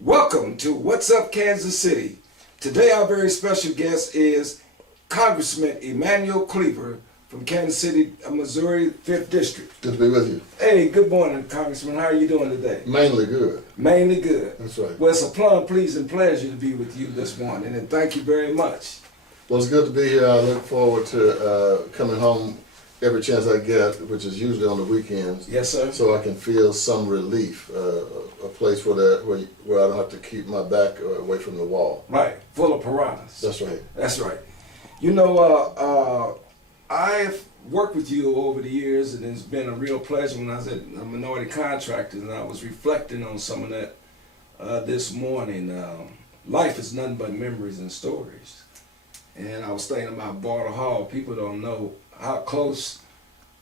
Welcome to What's Up Kansas City. Today our very special guest is Congressman Emanuel Cleaver from Kansas City, Missouri, 5th District. Good to be with you. Hey, good morning, Congressman. How are you doing today? Mainly good. Mainly good. That's right. Well, it's a plum, pleasing pleasure to be with you this morning, and thank you very much. Well, it's good to be here. I look forward to coming home every chance I get, which is usually on the weekends. Yes, sir. So I can feel some relief, a place where I don't have to keep my back away from the wall. Right, full of piranhas. That's right. That's right. You know, I've worked with you over the years, and it's been a real pleasure when I was at Minority Contractors, and I was reflecting on some of that this morning. Life is nothing but memories and stories. And I was thinking about Barter Hall. People don't know how close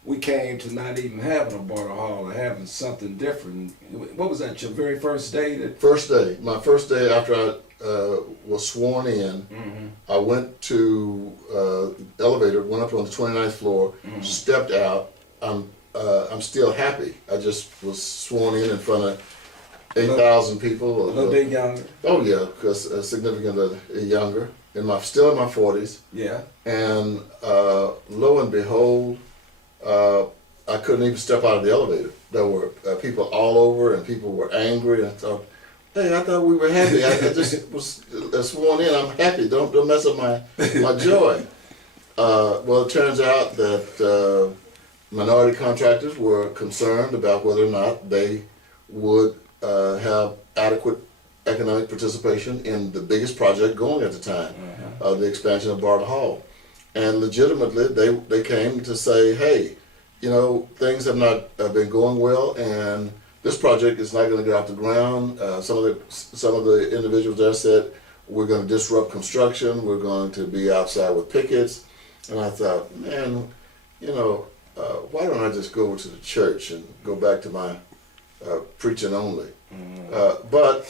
we came to not even having a Barter Hall or having something different. What was that, your very first day? First day. My first day after I was sworn in, I went to elevator, went up on the 29th floor, stepped out. I'm still happy. I just was sworn in front of 8,000 people. A little bit younger. Oh yeah, because significantly younger. Still in my 40s. Yeah. And lo and behold, I couldn't even step out of the elevator. There were people all over, and people were angry. And I thought, hey, I thought we were happy. I just was sworn in. I'm happy. Don't mess up my joy. Well, it turns out that minority contractors were concerned about whether or not they would have adequate economic participation in the biggest project going at the time, the expansion of Barter Hall. And legitimately, they came to say, hey, you know, things have not been going well, and this project is not going to get off the ground. Some of the individuals there said, we're going to disrupt construction, we're going to be outside with pickets. And I thought, man, you know, why don't I just go over to the church and go back to my preaching only? But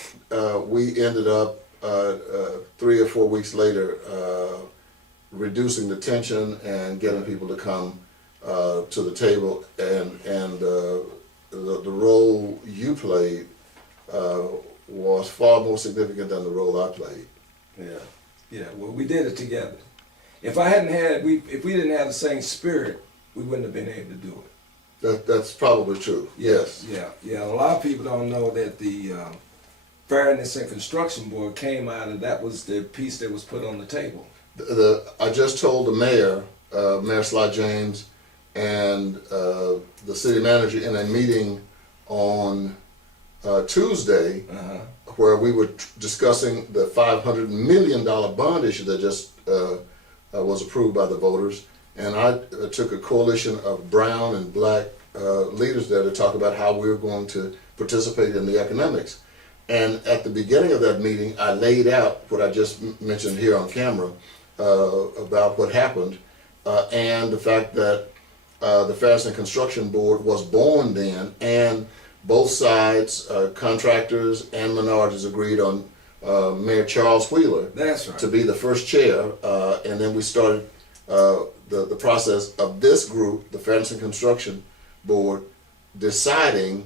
we ended up 3 or 4 weeks later reducing the tension and getting people to come to the table, and the role you played was far more significant than the role I played. Yeah. Well, we did it together. If we didn't have the same spirit, we wouldn't have been able to do it. That's probably true. Yes. Yeah. A lot of people don't know that the Fairness and Construction Board came out, and that was the piece that was put on the table. I just told the mayor, Mayor Sly James, and the city manager in a meeting on Tuesday, where we were discussing the $500 million bond issue that just was approved by the voters. And I took a coalition of brown and black leaders there to talk about how we were going to participate in the economics. And at the beginning of that meeting, I laid out what I just mentioned here on camera about what happened, and the fact that the Fairness and Construction Board was born then, and both sides, contractors and minorities, agreed on Mayor Charles Wheeler to be the first chair, and then we started the process of this group, the Fairness and Construction Board, deciding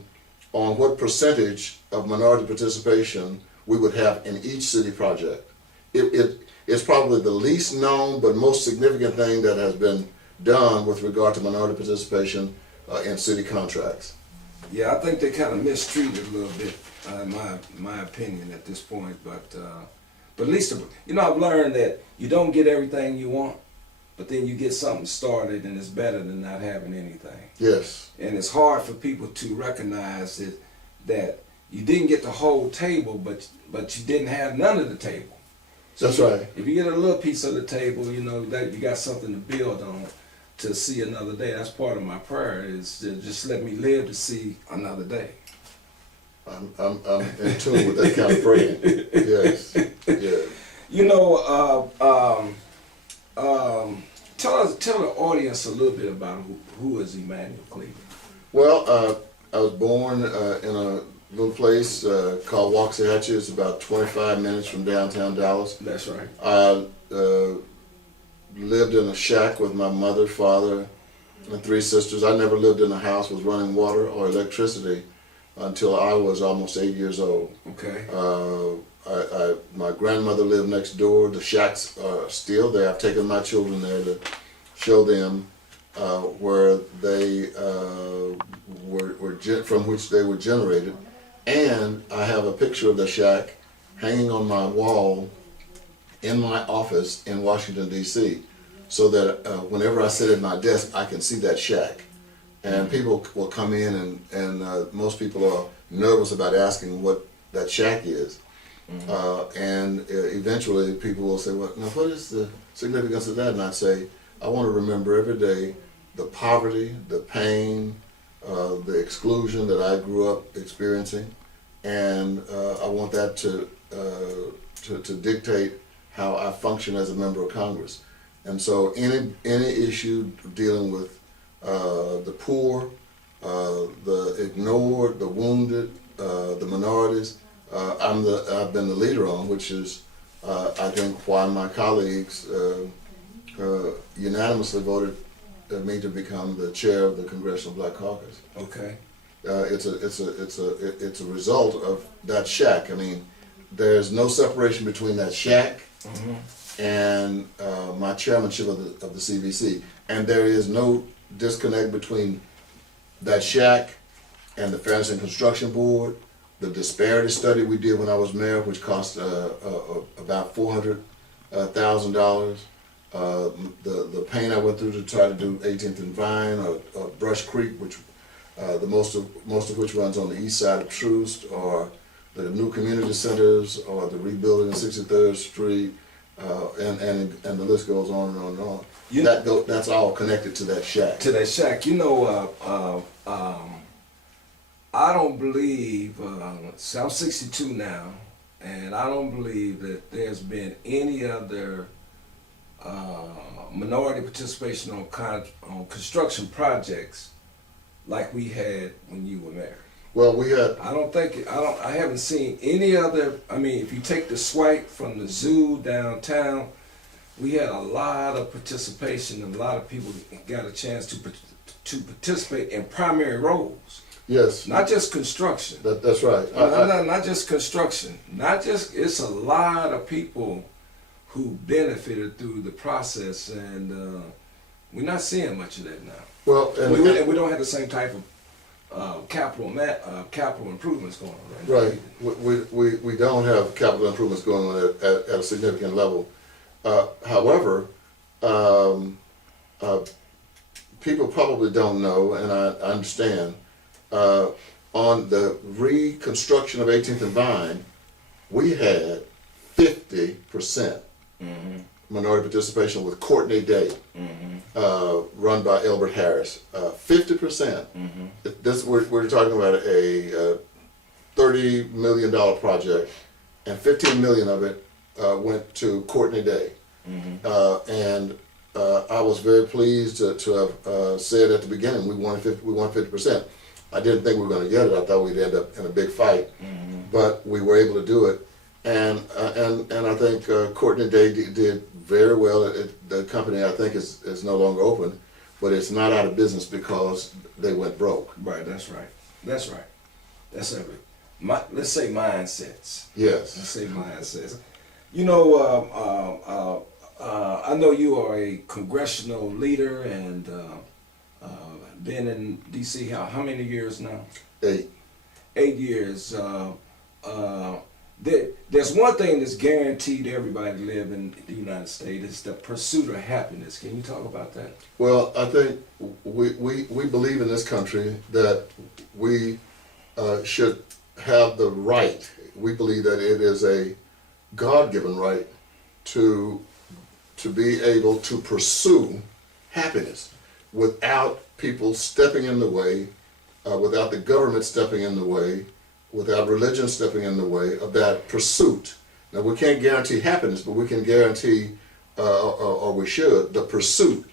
on what percentage of minority participation we would have in each city project. It's probably the least known but most significant thing that has been done with regard to minority participation in city contracts. Yeah, I think they kind of mistreated a little bit, my opinion at this point. But at least, you know, I've learned that you don't get everything you want, but then you get something started, and it's better than not having anything. Yes. And it's hard for people to recognize that you didn't get the whole table, but you didn't have none of the table. So that's right. If you get a little piece of the table, you know that you got something to build on to see another day. That's part of my prayer, is to just let me live to see another day. I'm in tune with that kind of praying. Yes. Yeah. You know, tell the audience a little bit about who is Emanuel Cleaver. Well, I was born in a little place called Waxahachie. It's about 25 minutes from downtown Dallas. That's right. I lived in a shack with my mother, father, and 3 sisters. I never lived in a house with running water or electricity until I was almost 8 years old. Okay. My grandmother lived next door. The shacks are still there. I've taken my children there to show them where they from which they were generated. And I have a picture of the shack hanging on my wall in my office in Washington, D.C., so that whenever I sit at my desk, I can see that shack. And people will come in, and most people are nervous about asking what that shack is. And eventually people will say, well, now what is the significance of that? And I'd say, I want to remember every day the poverty, the pain, the exclusion that I grew up experiencing. And I want that to dictate how I function as a member of Congress. And so any issue dealing with the poor, the ignored, the wounded, the minorities, I've been the leader on, which is I think why my colleagues unanimously voted me to become the chair of the Congressional Black Caucus. Okay. It's a result of that shack. I mean, there's no separation between that shack and my chairmanship of the CBC, and there is no disconnect between that shack and the Fairness and Construction Board, the disparity study we did when I was mayor, which cost about $400,000. The pain I went through to try to do 18th and Vine or Brush Creek, which the most of which runs on the east side of Troost, or the new community centers, or the rebuilding of 63rd Street, and the list goes on and on and on. That's all connected to that shack. To that shack. You know, I don't believe, so I'm 62 now, and I don't believe that there's been any other minority participation on construction projects like we had when you were mayor. Well, we had. I haven't seen any other. I mean, if you take the swipe from the zoo downtown, we had a lot of participation, and a lot of people got a chance to participate in primary roles. Yes. Not just construction. That's right. Not just construction. It's a lot of people who benefited through the process, and we're not seeing much of that now. Well, and we don't have the same type of capital improvements going on. Right. We don't have capital improvements going on at a significant level. However, people probably don't know, and I understand, on the reconstruction of 18th and Vine, we had 50% minority participation with Courtney Day, run by Elbert Harris. 50%. We're talking about a $30 million project, and 15 million of it went to Courtney Day. And I was very pleased to have said at the beginning we wanted 50%. I didn't think we were going to get it. I thought we'd end up in a big fight, but we were able to do it. And I think Courtney Day did very well. The company, I think, is no longer open, but it's not out of business because they went broke. Right. That's right. That's everything. Let's say mindsets. Yes. Let's say mindsets. You know, I know you are a congressional leader and been in D.C. how many years now? 8. 8 years. There's one thing that's guaranteed to everybody to live in the United States is the pursuit of happiness. Can you talk about that? Well, I think we believe in this country that we should have the right. We believe that it is a God-given right to be able to pursue happiness without people stepping in the way, without the government stepping in the way, without religion stepping in the way of that pursuit. Now, we can't guarantee happiness, but we can guarantee, or we should, the pursuit,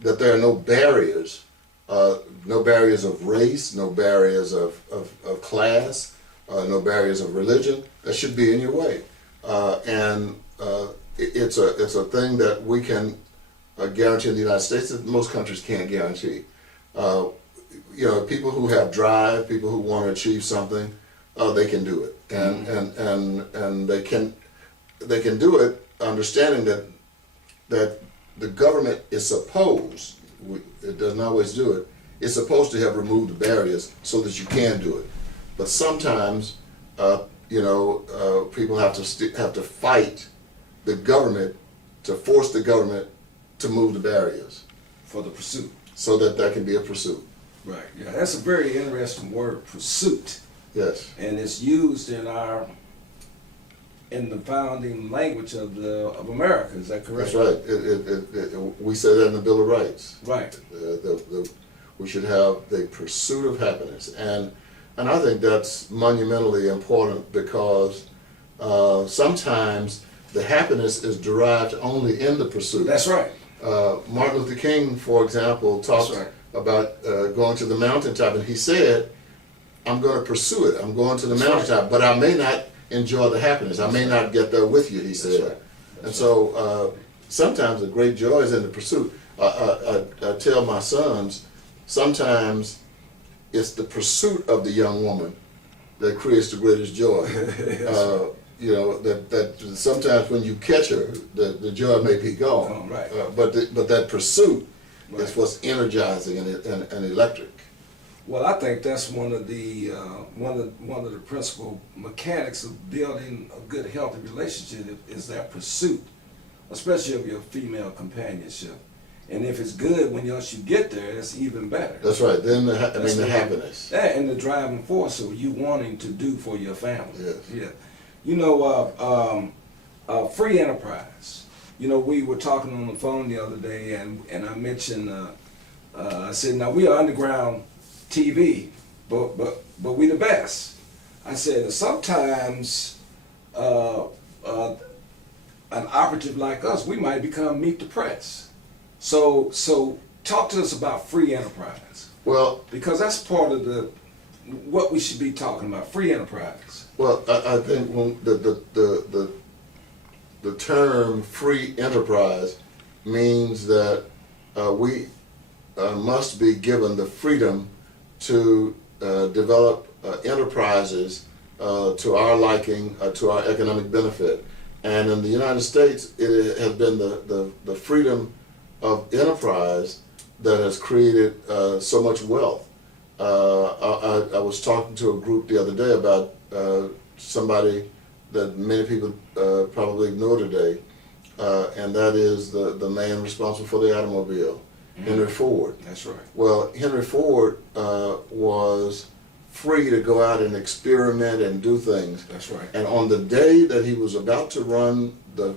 that there are no barriers of race, no barriers of class, no barriers of religion that should be in your way. It's a thing that we can guarantee in the United States that most countries can't guarantee. People who have drive, people who want to achieve something, they can do it, and they can do it understanding that the government is supposed, it doesn't always do it, it's supposed to have removed the barriers so that you can do it. But sometimes, people have to fight the government to force the government to move the barriers For the pursuit. so that there can be a pursuit. Right. Yeah, that's a very interesting word, pursuit. Yes. And it's used in the founding language of America. Is that correct? That's right. We say that in the Bill of Rights. Right. We should have the pursuit of happiness, and I think that's monumentally important because sometimes the happiness is derived only in the pursuit. That's right. Martin Luther King, for example, talked about going to the mountaintop, and he said, "I'm going to pursue it. I'm going to the mountaintop, but I may not enjoy the happiness. I may not get there with you," he said. And so sometimes the great joy is in the pursuit. I tell my sons, sometimes it's the pursuit of the young woman that creates the greatest joy. That sometimes when you catch her, the joy may be gone. Right. But that pursuit is what's energizing and electric. Well, I think that's one of the principal mechanics of building a good, healthy relationship is that pursuit, especially of your female companionship. And if it's good when once you get there, it's even better. That's right. Then the happiness. Yeah, and the driving force of you wanting to do for your family. Yes. Yeah. Free enterprise. We were talking on the phone the other day, and I mentioned, I said, now we are underground TV, but we the best. I said, sometimes an operative like us, we might become meet the press. So talk to us about free enterprise. Well, because that's part of what we should be talking about, free enterprise. Well, I think when the term free enterprise means that we must be given the freedom to develop enterprises to our liking, to our economic benefit. And in the United States, it has been the freedom of enterprise that has created so much wealth. I was talking to a group the other day about somebody that many people probably ignore today, and that is the man responsible for the automobile, Henry Ford. That's right. Well, Henry Ford was free to go out and experiment and do things. That's right. And on the day that he was about to run the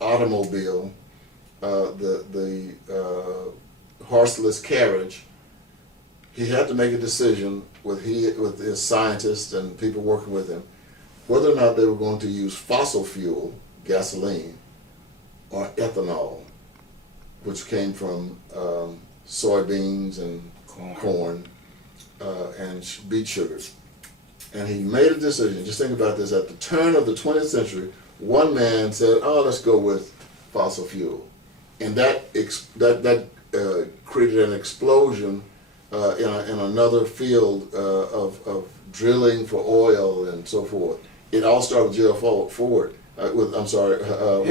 automobile, the horseless carriage, he had to make a decision with his scientists and people working with him, whether or not they were going to use fossil fuel, gasoline, or ethanol, which came from soybeans and corn and beet sugars. And he made a decision. Just think about this. At the turn of the 20th century, one man said, "Oh, let's go with fossil fuel," and that created an explosion in another field of drilling for oil and so forth. It all started with Gerald Ford. With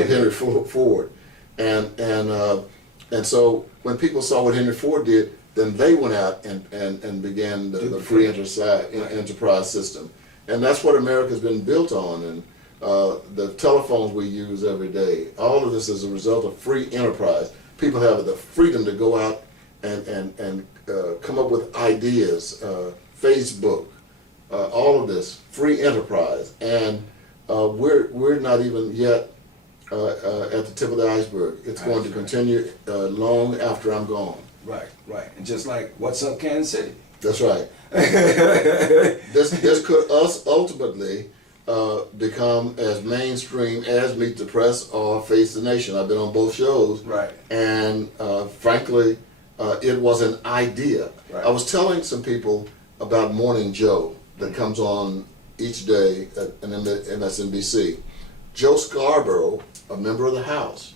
Henry Ford, and so when people saw what Henry Ford did, then they went out and began the free enterprise system, and that's what America's been built on. And the telephones we use every day, all of this is a result of free enterprise. People have the freedom to go out and come up with ideas. Facebook, all of this free enterprise, and we're not even yet at the tip of the iceberg. It's going to continue long after I'm gone. Right. And just like, what's up, Kansas City? That's right. This could ultimately become as mainstream as Meet the Press or Face the Nation. I've been on both shows. Right. And frankly, it was an idea. Right. I was telling some people about Morning Joe, that comes on each day at MSNBC. Joe Scarborough, a member of the House,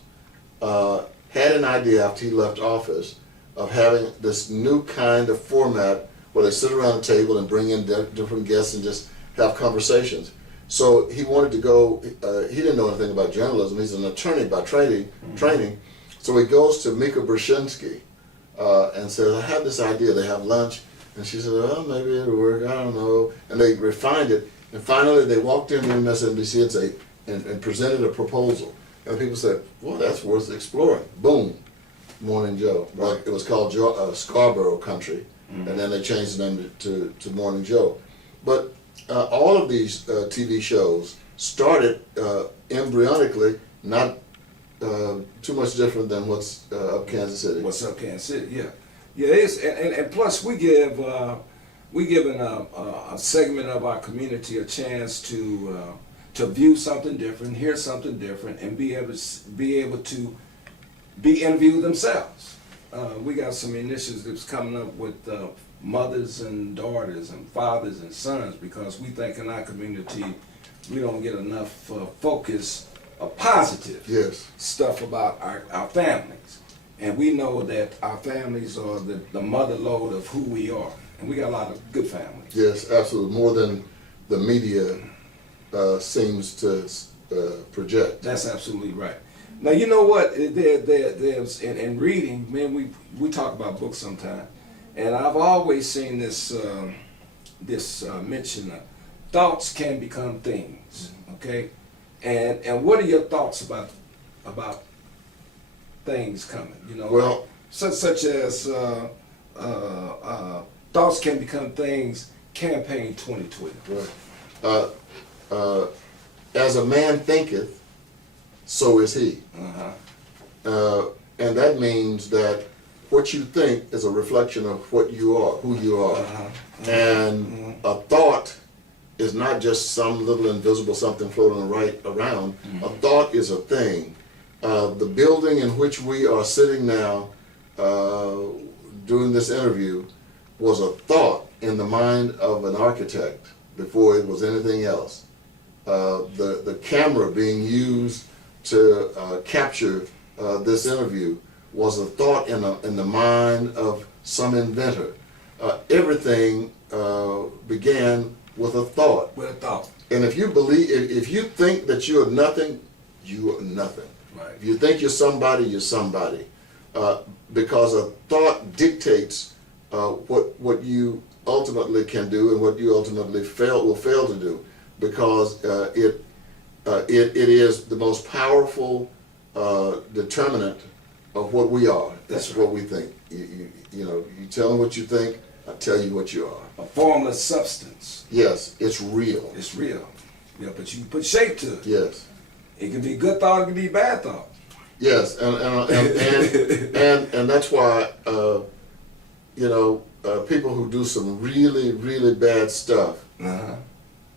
had an idea after he left office of having this new kind of format where they sit around a table and bring in different guests and just have conversations. So he wanted to go, he didn't know anything about journalism, he's an attorney by training. So he goes to Mika Brzezinski and says, I have this idea, they have lunch. And she said, well, maybe it'll work, I don't know. And they refined it, and finally they walked into MSNBC and presented a proposal. And people said, well, that's worth exploring. Boom, Morning Joe. Right. It was called Scarborough Country, and then they changed the name to Morning Joe. But all of these TV shows started embryonically, not too much different than what's up Kansas City. What's up Kansas City, yeah. Yeah, it's, and plus we given a segment of our community a chance to view something different, hear something different, and be able to be interviewed themselves. We got some initiatives coming up with mothers and daughters and fathers and sons, because we think in our community we don't get enough focus of positive stuff about our families. And we know that our families are the mother lode of who we are. And we got a lot of good families. Yes, absolutely. More than the media seems to project. That's absolutely right. Now, you know what? There's in reading, man, we talk about books sometimes. And I've always seen this mention of thoughts can become things, okay? And what are your thoughts about things coming, you know? Well, such as thoughts can become things, campaign 2012. Right. As a man thinketh, so is he. And that means that what you think is a reflection of what you are, who you are. And a thought is not just some little invisible something floating right around. A thought is a thing. The building in which we are sitting now doing this interview was a thought in the mind of an architect before it was anything else. The camera being used to capture this interview was a thought in the mind of some inventor. Everything began with a thought. With a thought. And if you think that you are nothing, you are nothing. Right. If you think you're somebody, you're somebody. Because a thought dictates what you ultimately can do and what you ultimately will fail to do. Because it is the most powerful determinant of what we are. That's right. What we think. You tell me what you think, I tell you what you are. A formless substance. Yes, it's real. It's real. Yeah, but you put shape to it. Yes. It can be good thought, it can be bad thought. Yes, and that's why people who do some really, really bad stuff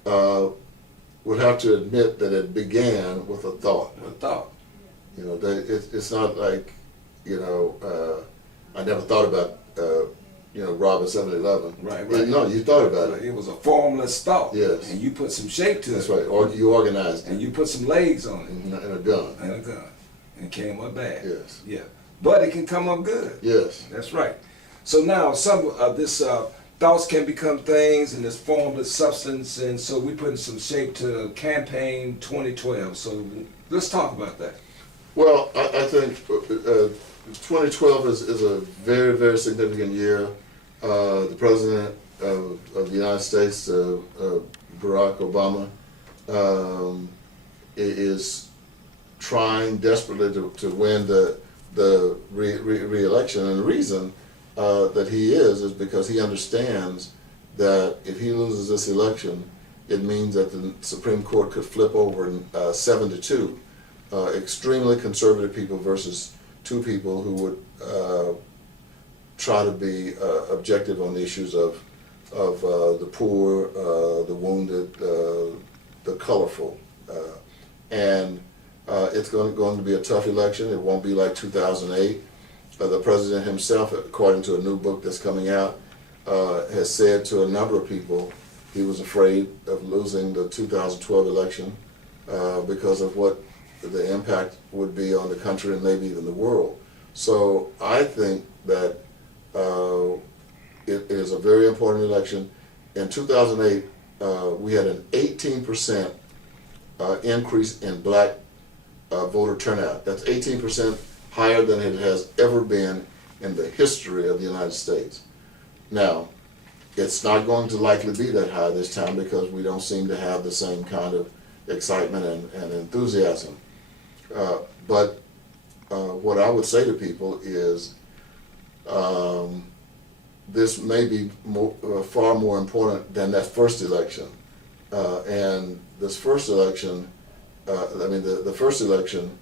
would have to admit that it began with a thought. A thought. It's not like I never thought about robbing 7-Eleven. Right. No, you thought about it. It was a formless thought. Yes. And you put some shape to it. That's right. Or you organized it. And you put some legs on it. And a gun. And a gun. And it came up bad. Yes. Yeah. But it can come up good. Yes. That's right. So now some of this thoughts can become things and this formless substance, and so we putting some shape to campaign 2012. So let's talk about that. Well, I think 2012 is a very, very significant year. The President of the United States, Barack Obama, is trying desperately to win the re-election. And the reason that he is because he understands that if he loses this election, it means that the Supreme Court could flip over in 7-2. Extremely conservative people versus two people who would try to be objective on the issues of the poor, the wounded, the colorful, and it's going to be a tough election. It won't be like 2008. The president himself, according to a new book that's coming out, has said to a number of people he was afraid of losing the 2012 election because of what the impact would be on the country and maybe even the world. So I think that it is a very important election. In 2008, we had an 18% increase in black voter turnout. That's 18% higher than it has ever been in the history of the United States. Now, it's not going to likely be that high this time because we don't seem to have the same kind of excitement and enthusiasm. But what I would say to people is this may be far more important than that first election. And this first election, the first election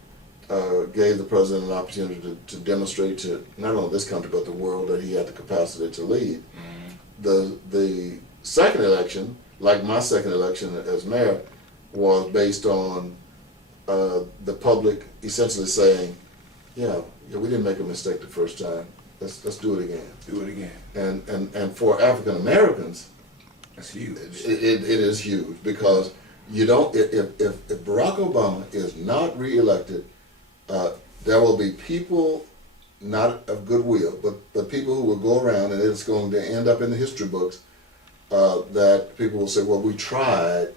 gave the president an opportunity to demonstrate to not only this country but the world that he had the capacity to lead. The second election, like my second election as mayor, was based on the public essentially saying, yeah, we didn't make a mistake the first time. Let's do it again. Do it again. And for African Americans, that's huge. It is huge because you don't. If Barack Obama is not reelected, there will be people not of goodwill, but people who will go around and it's going to end up in the history books that people will say, well, we tried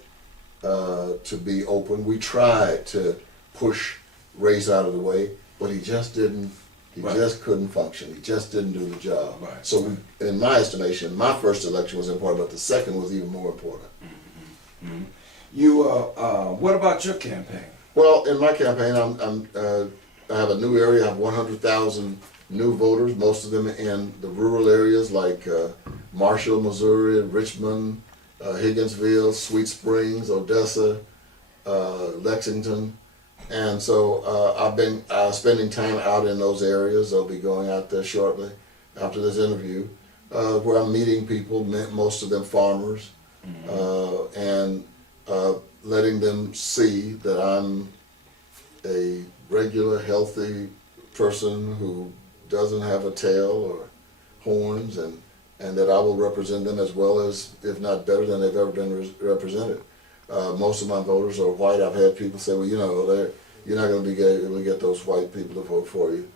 to be open, we tried to push race out of the way, but he just didn't. He Right. just couldn't function. He just didn't do the job. Right. So, in my estimation, my first election was important, but the second was even more important. Mm-hmm. You, what about your campaign? Well, in my campaign, I have a new area. I have 100,000 new voters, most of them in the rural areas like Marshall, Missouri, Richmond, Higginsville, Sweet Springs, Odessa, Lexington. And so I've been spending time out in those areas. I'll be going out there shortly after this interview, where I'm meeting people, most of them farmers, and letting them see that I'm a regular, healthy person who doesn't have a tail or horns, and that I will represent them as well as, if not better than they've ever been represented. Most of my voters are white. I've had people say, well, you're not going to be able to get those white people to vote for you.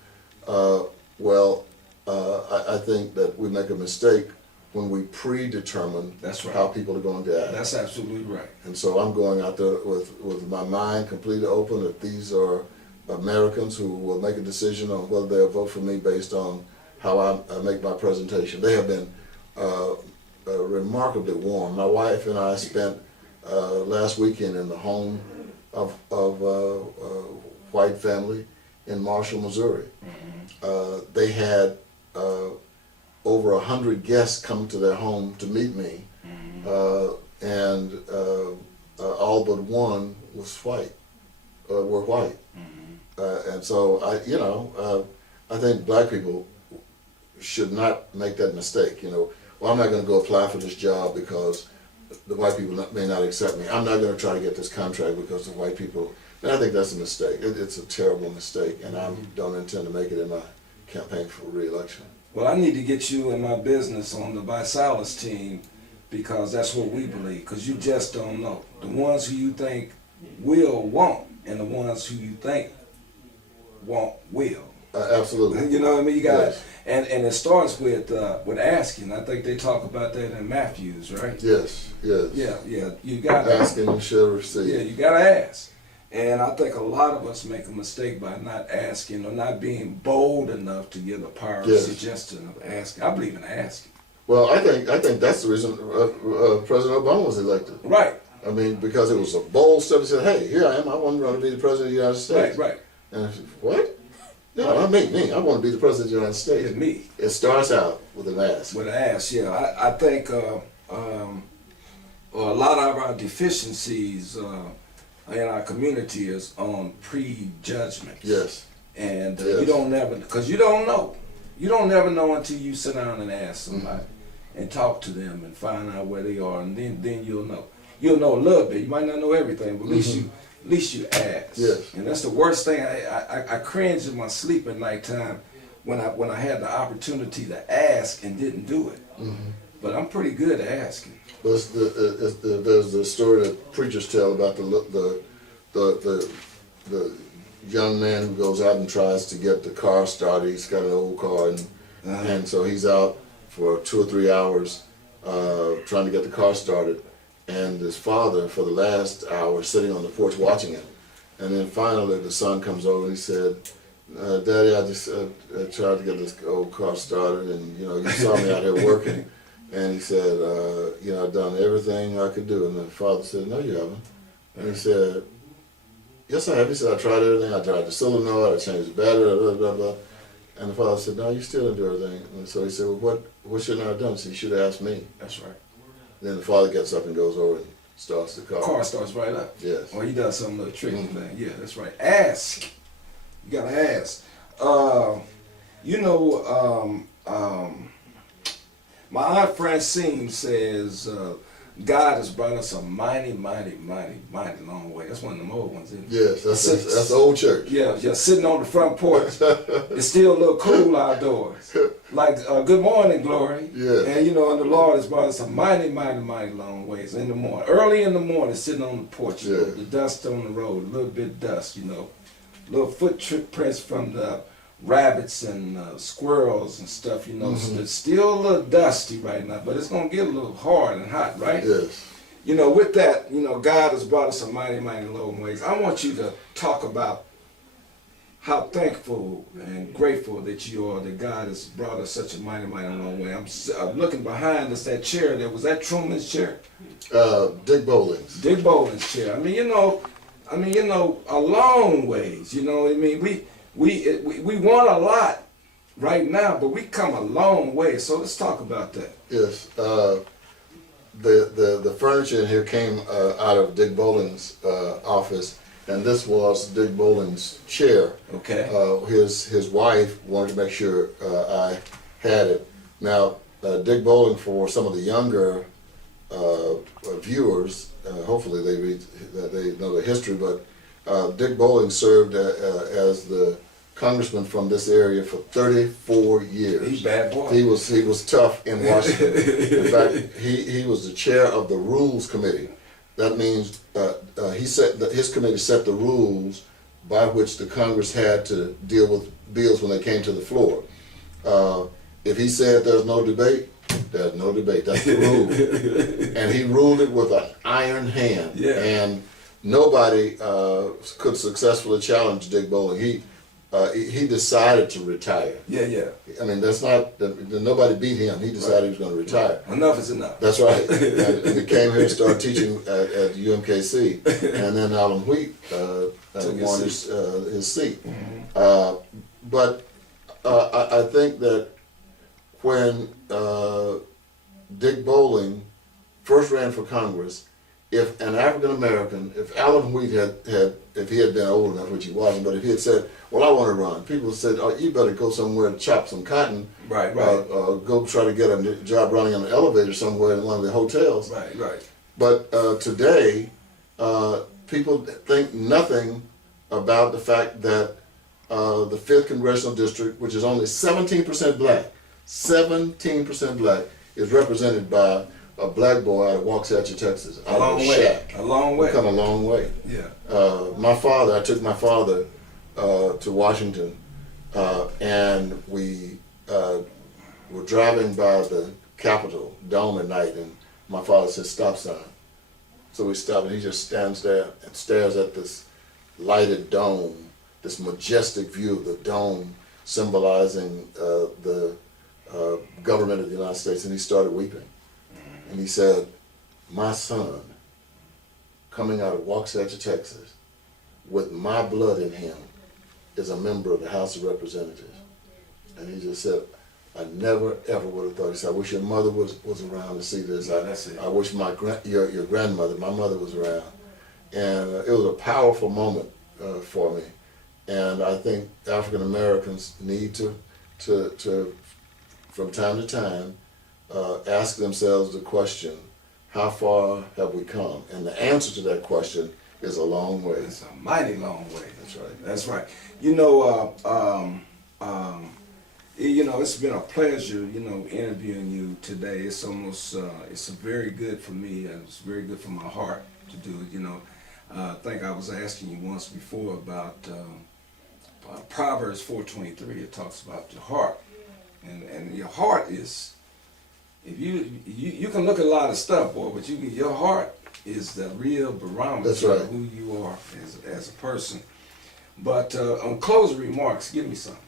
I think that we make a mistake when we predetermine That's right. how people are going to act. That's absolutely right. And so I'm going out there with my mind completely open that these are Americans who will make a decision on whether they'll vote for me based on how I make my presentation. They have been remarkably warm. My wife and I spent last weekend in the home of white family in Marshall, Missouri. They had over 100 guests come to their home to meet me, and all but one was white, were white. And so I think black people should not make that mistake. Well, I'm not going to go apply for this job because the white people may not accept me. I'm not going to try to get this contract because the white people. And I think that's a mistake. It's a terrible mistake, and I don't intend to make it in my campaign for re-election. Well, I need to get you in my business on the ViSalus team because that's what we believe. Because you just don't know. The ones who you think won't, and the ones who you think won't will. Absolutely. You know what I mean? You got Yes. and it starts with asking. I think they talk about that in Matthews, right? Yes. Yeah. You got Asking you shall receive. Yeah, you gotta ask. And I think a lot of us make a mistake by not asking or not being bold enough to give a power Yes. suggestion of asking. I believe in asking. Well, I think that's the reason President Obama was elected. Right. I mean, because it was a bold step. He said, "Hey, here I am. I want to be the president of the United States." Right. And I said, "What? No, not me. I want to be the president of the United States." It's me. It starts out with an ask. With an ask, yeah. I think a lot of our deficiencies in our community is on prejudgments. Yes. And Yes. you don't never, because you don't know. You don't never know until you sit down and ask somebody and talk to them and find out where they are, and then you'll know. You'll know a little bit. You might not know everything, but at least you ask. Yes. And that's the worst thing. I cringe in my sleep at nighttime when I had the opportunity to ask and didn't do it. but I'm pretty good at asking. But there's the story that preachers tell about the young man who goes out and tries to get the car started. He's got an old car, and so he's out for 2 or 3 hours trying to get the car started. And his father, for the last hour, sitting on the porch watching him. And then finally the son comes over and he said, Daddy, I just tried to get this old car started, and you saw me out here working. And he said, I've done everything I could do. And the father said, no, you haven't. And he said, yes, I have. He said, I tried everything. I tried the solenoid, I changed the battery, blah, blah, blah. And the father said, no, you still didn't do everything. And so he said, well, what shouldn't I have done? So you should have asked me. That's right. Then the father gets up and goes over and starts the car. Car starts right up. Yes. Or he does some little tricky thing. Yeah, that's right. Ask. You gotta ask. My Aunt Francine says, God has brought us a mighty, mighty, mighty, mighty long way. That's one of them old ones, isn't it? Yes, that's the old church. Yeah, sitting on the front porch. It's still a little cool outdoors. Like, good morning, glory. Yeah. And and the Lord has brought us a mighty, mighty, mighty long ways in the morning. Early in the morning, sitting on the porch, Yeah. the dust on the road, a little bit of dust, little footprints from the rabbits and squirrels and stuff, So it's still a little dusty right now, but it's going to get a little hard and hot, right? Yes. With that, God has brought us a mighty, mighty long ways. I want you to talk about how thankful and grateful that you are that God has brought us such a mighty, mighty long way. I'm looking behind us, that chair there. Was that Truman's chair? Dick Bowling's. Dick Bowling's chair. A long ways. We want a lot right now, but we come a long way. So let's talk about that. Yes. The furniture in here came out of Dick Bowling's office, and this was Dick Bowling's chair. Okay. His wife wanted to make sure I had it. Now, Dick Bowling, for some of the younger viewers, hopefully they know the history, but Dick Bowling served as the congressman from this area for 34 years. He's a bad boy. He was tough in Washington. In fact, he was the chair of the Rules Committee. That means his committee set the rules by which the Congress had to deal with bills when they came to the floor. If he said there's no debate, there's no debate. That's the rule. And he ruled it with an iron hand. Yeah. And nobody could successfully challenge Dick Bowling. He decided to retire. Yeah. I mean, nobody beat him. He decided he was going to retire. Enough is enough. That's right. And he came here and started teaching at UMKC. And then Alan Wheat won his seat. Mm-hmm. But I think that when Dick Bowling first ran for Congress, if an African American, if Alan Wheat if he had been old enough, which he wasn't, but if he had said, well, I want to run, people said, oh, you better go somewhere and chop some cotton. Right. Go try to get a job running on an elevator somewhere in one of the hotels. Right. But today, people think nothing about the fact that the 5th Congressional District, which is only 17% black, 17% black, is represented by a black boy out of Waxahachie, Texas. A long way. We've come a long way. Yeah. I took my father to Washington, and we were driving by the Capitol Dome at night, and my father said, stop sign. So we stopped, and he just stands there and stares at this lighted dome, this majestic view of the dome symbolizing the government of the United States, and he started weeping. And he said, my son, coming out of Waxahachie, Texas, with my blood in him, is a member of the House of Representatives. And he just said, I never, ever would have thought. He said, I wish your mother was around to see this. I wish your grandmother, my mother, was around. And it was a powerful moment for me. And I think African Americans need to from time to time, ask themselves the question, how far have we come? And the answer to that question is a long way. It's a mighty long way. That's right. That's right. You know, it's been a pleasure, you know, interviewing you today. It's almost, it's very good for me, and it's very good for my heart to do it. You know, I think I was asking you once before about Proverbs 4:23. It talks about your heart, and your heart is, if you can look at a lot of stuff, boy, but your heart is the real barometer That's right. of who you are as a person. But on closing remarks, give me something.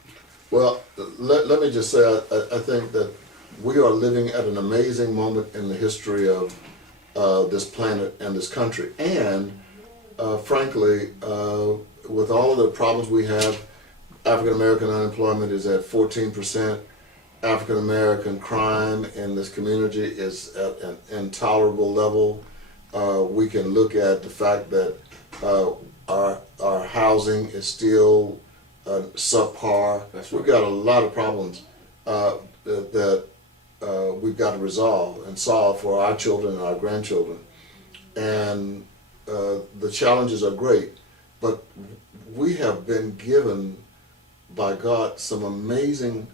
Well, let me just say, I think that we are living at an amazing moment in the history of this planet and this country. And frankly, with all of the problems we have, African American unemployment is at 14%. African American crime in this community is at an intolerable level. We can look at the fact that our housing is still subpar. That's right. We've got a lot of problems that we've got to resolve and solve for our children and our grandchildren. And the challenges are great, but we have been given by God some amazing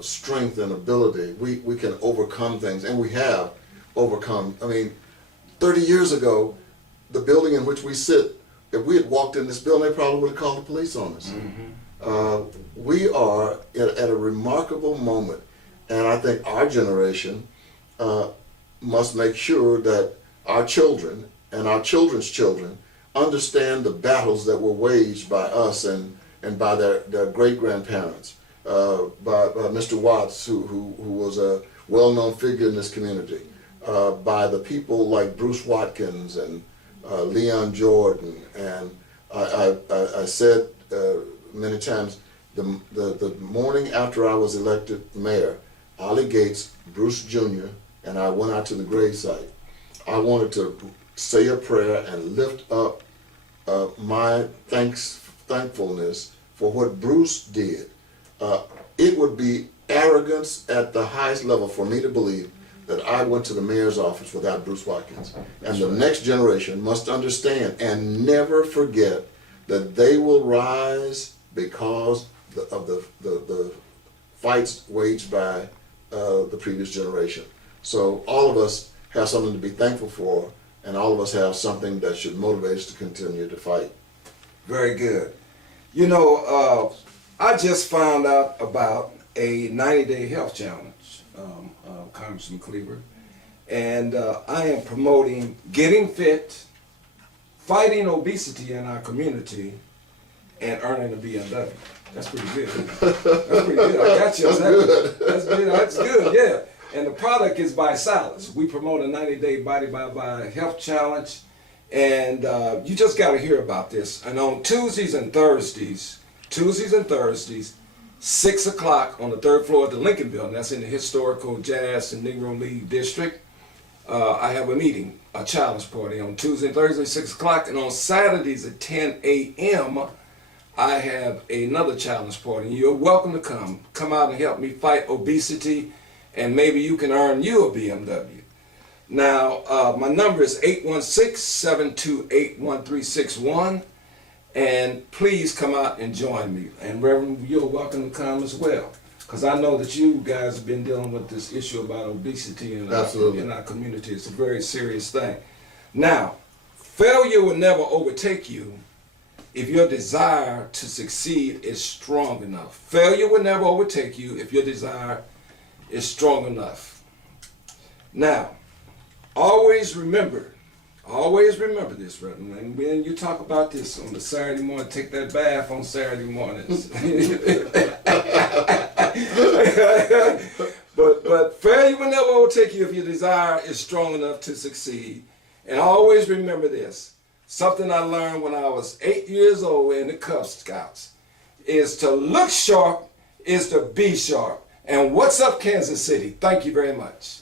strength and ability. We can overcome things, and we have overcome. I mean, 30 years ago, the building in which we sit, if we had walked in this building, they probably would have called the police on us. We are at a remarkable moment, and I think our generation must make sure that our children and our children's children understand the battles that were waged by us and by their great-grandparents, by Mr. Watts, who was a well-known figure in this community, by the people like Bruce Watkins and Leon Jordan. And I said many times, the morning after I was elected mayor, Ollie Gates, Bruce Jr., and I went out to the gravesite. I wanted to say a prayer and lift up my thankfulness for what Bruce did. It would be arrogance at the highest level for me to believe that I went to the mayor's office without Bruce Watkins. And the next generation must understand and never forget that they will rise because of the fights waged by the previous generation. So all of us have something to be thankful for, and all of us have something that should motivate us to continue to fight. Very good. You know, I just found out about a 90-day health challenge, Congressman Cleaver, and I am promoting getting fit, fighting obesity in our community, and earning a BMW. That's pretty good. That's pretty good. I got you. That's good. That's good, yeah. And the product is by Silas. We promote a 90-day body by health challenge, and you just got to hear about this. And on Tuesdays and Thursdays, 6 o'clock on the third floor of the Lincoln Building, that's in the historical Jazz and Negro League District, I have a meeting, a challenge party on Tuesday and Thursday, 6 o'clock, and on Saturdays at 10 a.m., I have another challenge party. You're welcome to come out and help me fight obesity, and maybe you can earn you a BMW. Now, my number is 816-728-1361, and please come out and join me. And Reverend, you're welcome to come as well, because I know that you guys have been dealing with this issue about obesity in our community. It's a very serious thing. Now, failure will never overtake you if your desire to succeed is strong enough. Failure will never overtake you if your desire is strong enough. Now, always remember this, Reverend, and when you talk about this on the Saturday morning, take that bath on Saturday mornings. but failure will never overtake you if your desire is strong enough to succeed. And always remember this, something I learned when I was 8 years old in the Cub Scouts, is to look sharp is to be sharp. And what's up, Kansas City? Thank you very much.